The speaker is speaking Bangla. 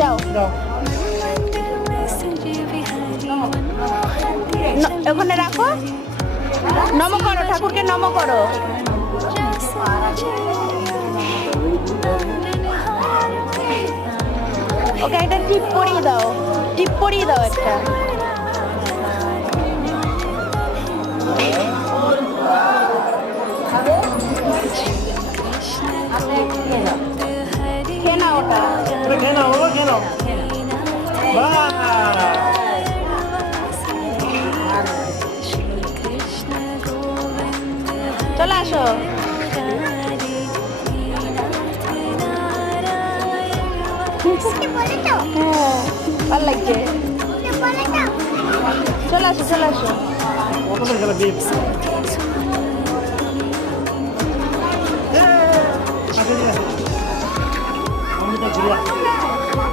যাও যাও। ওখানে রাখো, নম করো, ঠাকুরকে নম করো। ওকে একটা টিপ পরিয়ে দাও, টিপ পরিয়ে দাও একটা। খেয়ে নাও ওটা। ওটা খেয়ে নাও, বাবা খেয়ে নাও। বাহ! চলে আসো। হ্যাঁ, ভালো লাগছে। চলে আসো, চলে আসো। কতবার খেলা বিয়ে? আমি তো ঘুরলাম।